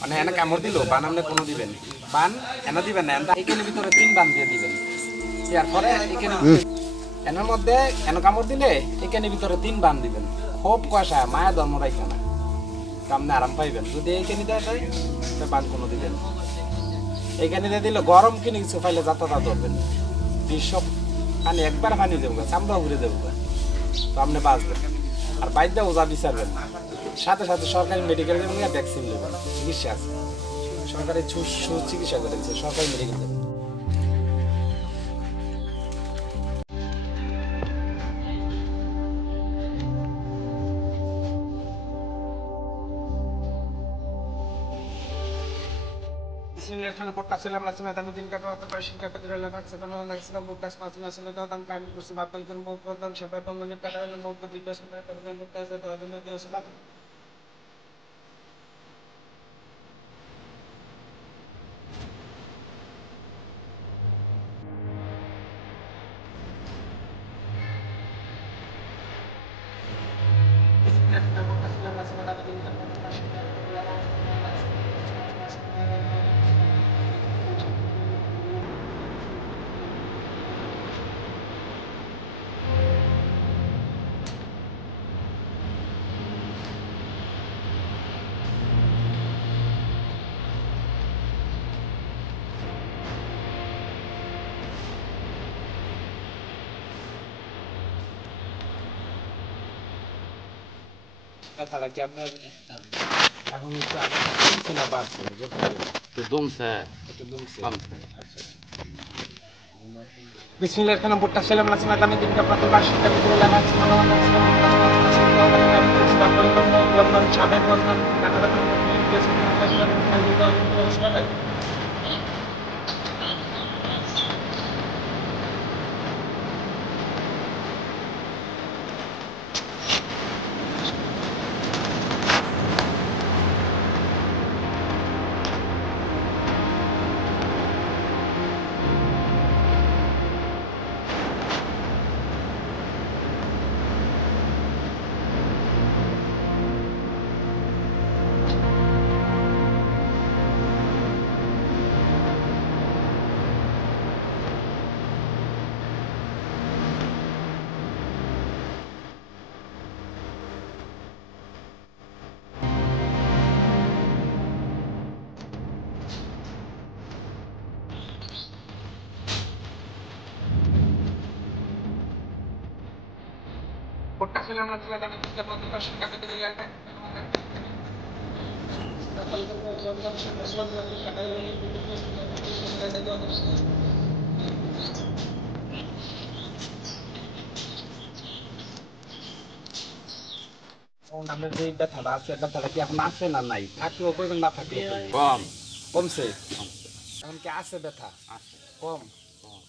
মানে এনে কামড় দিল বান আপনি কোনো দিবেন বান এনে দিবেন না এখানে ভিতরে 3 বান দিয়ে দিবেন দেওয়ার পরে এখানে এনের মধ্যে এনে কামড় দিলে এখানে ভিতরে 3 বান দিবেন খুব কষা মায়া ধর্ম রাখবে না আপনি আরাম পাইবেন যদি এইখানে দেয় তো বান কোনো দিবেন এইখানে দিয়ে দিলে গরম কিনে কিছু পাইলে যাত্রা ধরবেন সব পানি একবার পানি দেবো চামড়া ঘুরে দেবো তো আপনি বাঁচবেন আর বাইরে ওজা বিচারবেন সাথে সাথে সরকারি মেডিকেল ভ্যাকসিন নেবেন চিকিৎসা আছে সরকারি সুচিকিৎসা করেছে সরকারি মেডিকেল দেবেন এখানে পড়তা ছিলাম না ছিলাম আমি দিন কাটা পরে শিক্ষা ক্ষেত্রে লাগছে কোনো লাগছে না বুকটাস মাছ না ছিল তো আমি কাম করছি বাপন করে মুখ করলাম সেবা বন্ধনে কাটা হলো মুখ দিতে শুনে তারপরে মুখটা আছে তো আমি দিয়েছি না তাহলে কি আপনার এখন একটু আগে না বাদ তো দমছে একটু দমছে কমছে বিসমিল্লাহির রহমানির রহিম বুটটা ছিলাম না ছিলাম আমি দিন কাটা পরে শিক্ষা ক্ষেত্রে লাগছে কোনো সাবেক বন্ধন কাটা বুটটা ছিলাম না ছিলাম আমি দিন কাটা পরে শিক্ষা ক্ষেত্রে লাগছে আমাদের যে ব্যথাটা আছে ব্যথাটা কি এখন আছে না নাই থাকলেও করবেন না থাকলেও কম কমছে এখন কি আছে ব্যথা আছে কম কম